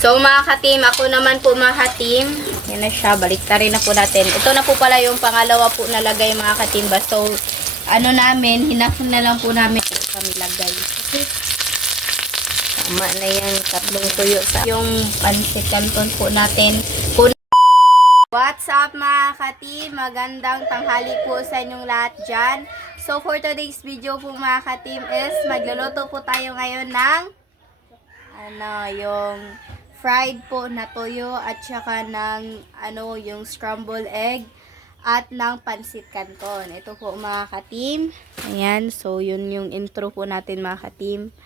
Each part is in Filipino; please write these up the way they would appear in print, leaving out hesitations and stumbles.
So mga ka-team, ako naman po mga ka-team. Yan na siya, baliktarin na po natin. Ito na po pala yung pangalawa po na lagay mga ka-team ba. So, ano namin, hinap na lang po namin kami lagay. Okay. Tama na yan, tatlong tuyo sa yung pansit canton po natin. What's up mga ka-team? Magandang tanghali po sa inyong lahat dyan. So for today's video po mga ka-team is magluluto po tayo ngayon ng yung fried po na toyo at saka ng yung scrambled egg at ng pansit canton. Ito po mga ka-team. Ayan, so yun yung intro po natin mga ka-team.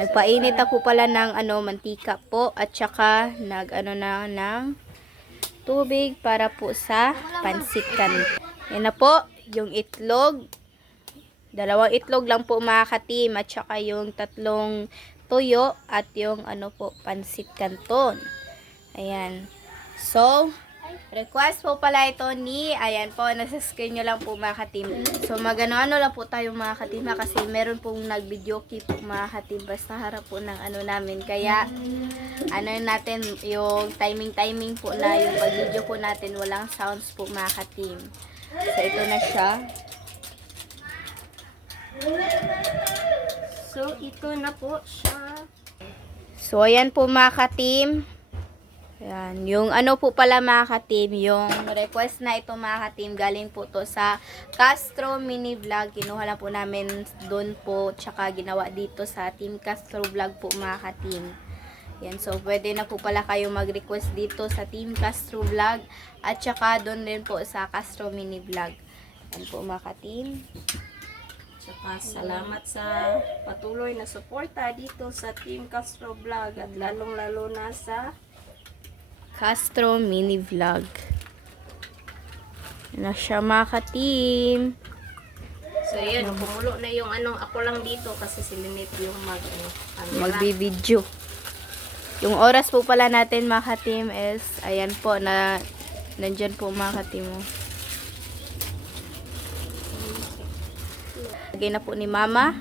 Nagpainit ako pala ng mantika po at saka ng tubig para po sa pansit canton. Yan na po, yung itlog. 2 itlog lang po mga ka-team at saka yung 3 tuyo at yung pansit canton. Ayan. So, request po pala ito ni, ayan po, nasa screen nyo lang po mga ka-team. So, magano-ano lang po tayo mga ka-team kasi meron pong nag-video clip po mga ka-team basta harap po ng namin. Kaya, natin yung timing po na yung pag-video po natin, walang sounds po mga ka-team. So, ito na siya. So, ito na po siya. So, ayan po mga ka-team. Ayan. Yung po pala mga ka-team, yung request na ito mga ka-team, galing po to sa Castro Mini Vlog. Kinuha lang po namin doon po, tsaka ginawa dito sa Team Castro Vlog po mga ka-team. Yan, so pwede na po pala kayo mag-request dito sa Team Castro Vlog at tsaka doon din po sa Castro Mini Vlog. Yan po mga ka-team. Tsaka salamat sa patuloy na suporta dito sa Team Castro Vlog at lalong-lalo na sa Castro Mini Vlog. Yan na siya mga ka-team. So yun, kumulo na yung ako lang dito kasi si Lynette yung magbibideo. Yung oras po pala natin mga ka-team is, ayan po, nandyan po mga ka-team. Lagay na po ni Mama.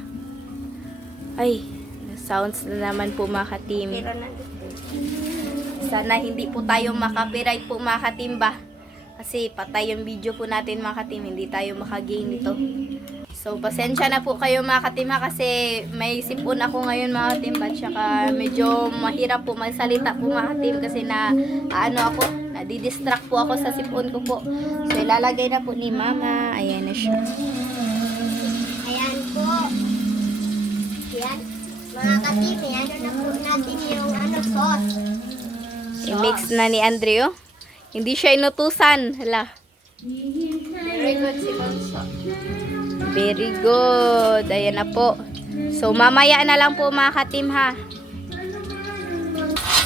Ay, sounds na naman po mga ka-team. Sana hindi po tayo makapiright po mga ka-team ba. Kasi patay yung video po natin mga ka-team, hindi tayo makagain nito. So, pasensya na po kayo mga ka-team kasi may sipon ako ngayon mga ka-team ba. Tsaka medyo mahirap po magsalita po mga ka-team kasi nadidistract po ako sa sipon ko po. So, ilalagay na po ni Mama. Ayan na siya. Ayan po. Ayan. Mga ka-team, ayan na po natin yung sauce. I-mix na ni Andrew. Hindi siya inutusan. Hala. very good si Bonso. Very good. Ayan na po. So, mamaya na lang po mga ka-team ha.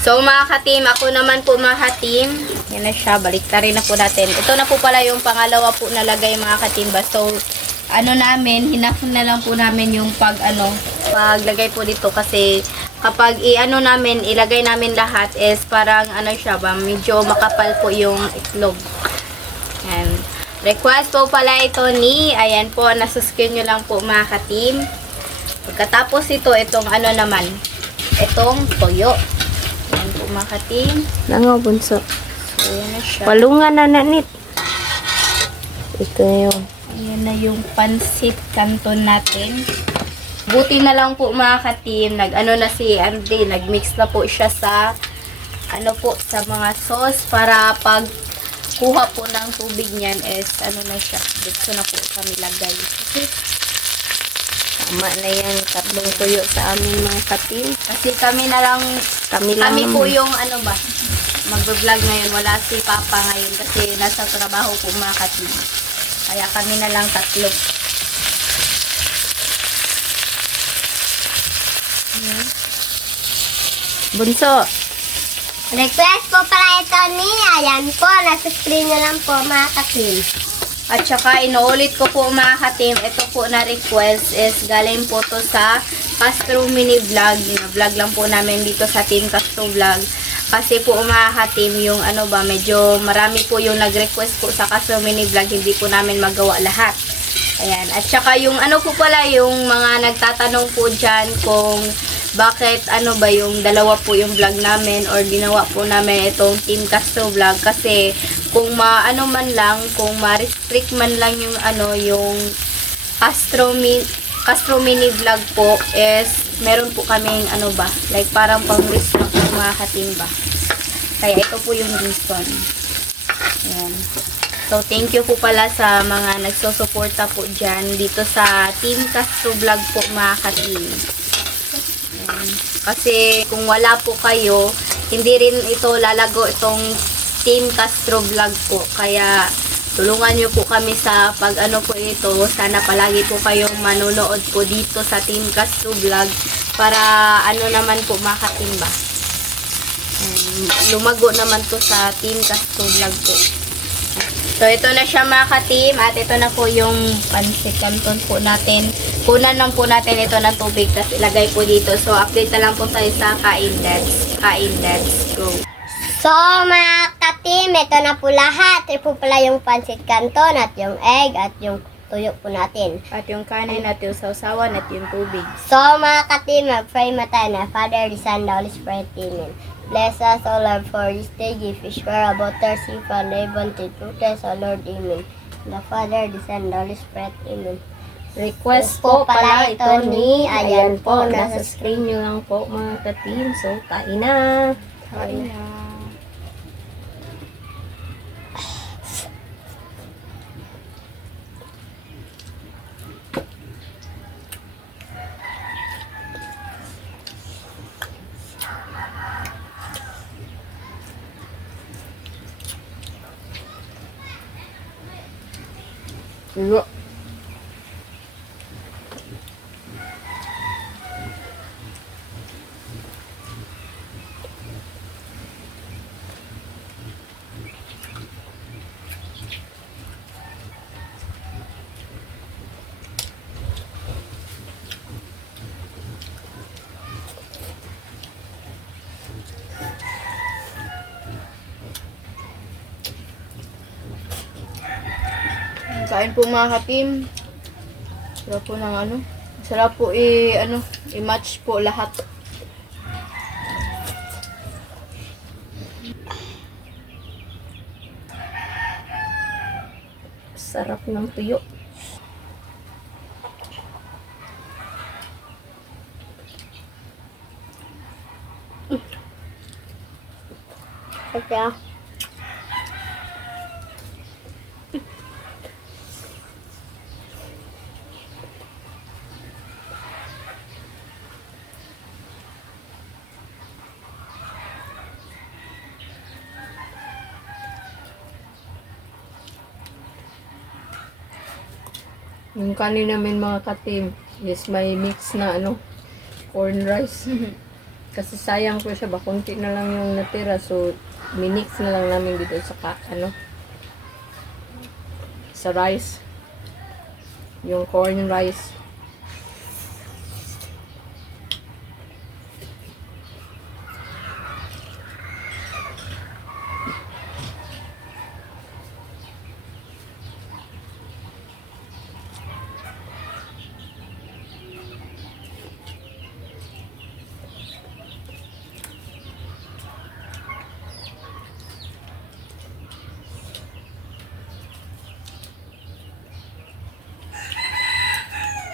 So, mga ka-team, ako naman po mga ka-team. Yan na siya. Baliktarin na po natin. Ito na po pala yung pangalawa po na lagay mga ka-team ba. So, hinap na lang po namin yung paglagay po dito kasi kapag ilagay namin lahat is parang siya ba, medyo makapal po yung itlog. Ayan. Request po pala ito ni, ayan po, nasa screen nyo lang po mga ka-team. Pagkatapos itong naman, itong toyo. Ayan po mga ka-team. Langaw, Bonso. So, ayan na siya. Palungan na nanit. Ito yung Ayan na yung pansit canton natin. Buti na lang po mga ka-team, na si Andy, nagmix na po siya sa sa mga sauce para pag kuha po ng tubig niyan is na siya. Dito na po kami lagay. Okay. tama na yan. 3 tuyo sa amin mga ka-team. Kasi kami po yung mag-vlog ngayon. Wala si Papa ngayon kasi nasa trabaho po mga ka-team. Kaya kami na lang 3. Bunso. Request po pala ito ni, ayan po, nasa screen nyo lang po mga ka-team. At saka inuulit ko po mga ka-team, ito po na request is galing po to sa Castro Mini Vlog. Vlog lang po namin dito sa Team Castro Vlog. Kasi po mga ka-team, yung medyo marami po yung nag-request po sa Castro Mini Vlog, hindi po namin magawa lahat. Ayan. At saka yung po pala, yung mga nagtatanong po dyan kung bakit ano ba yung dalawa po yung vlog namin or ginawa po namin itong Team Castro Vlog kasi kung maano man lang, kung ma-restrict man lang yung ano, yung Castro Mini Vlog po is meron po kaming ano ba, like parang pang-risk na po mga katimba. Kaya ito po yung reason. Ayan. So, thank you po pala sa mga nagsusuporta po dyan dito sa Team Castro Vlog po mga katim. Ayan. Kasi kung wala po kayo, hindi rin ito lalago itong Team Castro Vlog po. Kaya tulungan nyo po kami sa pag ano po ito. Sana palagi po kayong manonood po dito sa Team Castro Vlog para ano naman po makatimba. Lumago naman to sa Team Castro Vlog po. So, ito na siya mga ka-team at ito na po yung pancit canton po natin. Kunan lang po natin ito ng tubig tapos ilagay po dito. So, update na lang po tayo sa kain dance. Go! So, mga ka-team, ito na po lahat. Ito po pala yung pancit canton at yung egg at yung tuyo po natin. At yung kanin at yung sausawan at yung tubig. So, mga ka-team, mag-pray mo tayo na Father, the Son, the Holy Spirit, Amen. Bless us, O Lord, for this day. Give fish for about thirsty for labor to truth, O Lord, Amen. The Father, the Son, the Holy Spirit, Amen. Request po pala ito ni, ayan po, nasa screen nyo lang po mga ka-team. So, kain na. Kain na. Yo. Kain po mga ka-team. Sarap po ng ano. Sarap po i-match po lahat. Sarap ng tuyo. Okay. Yung kanin namin mga ka-team, yes, may mix na corn rice. Kasi sayang po siya, konti na lang yung natira. So, minix na lang namin dito sa sa rice. Yung corn rice.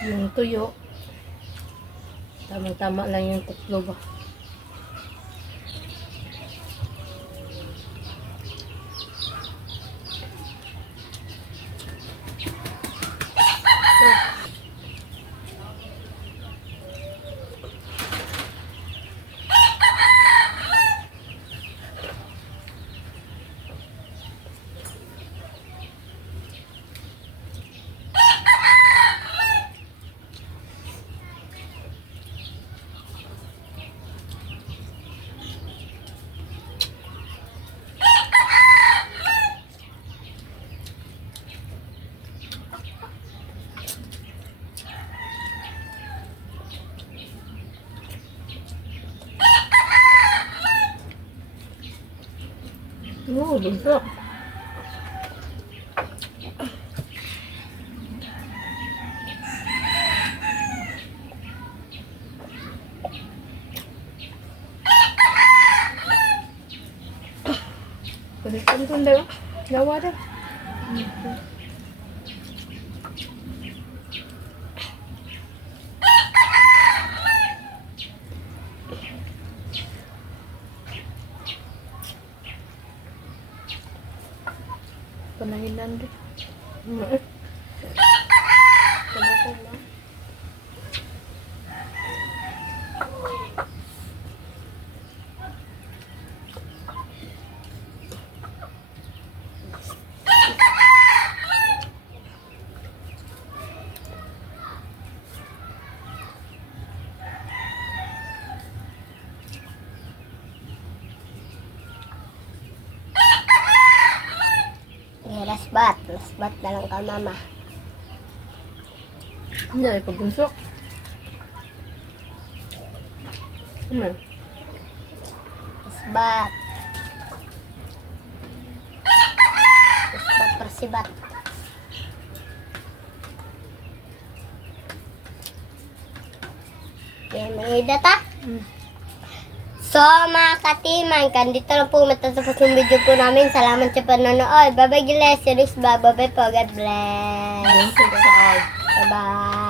Yung tuyo, tamang-tama lang yung tatlo ba. Oh, bunso. Panitan ko na. Dawa na. Panahinan rin. Okay, last bat. Last bat na lang ka, mama. Hindi ay pagbunso. Ano? Last bat. Last bat, persibat. Okay, may data. So, mga katiman, dito lang po matatapos yung video po namin. Salamat sa panonood. Bye-bye, guys. Serious ba? Bye-bye po. God bless. Bunso ka sa art. Bye-bye.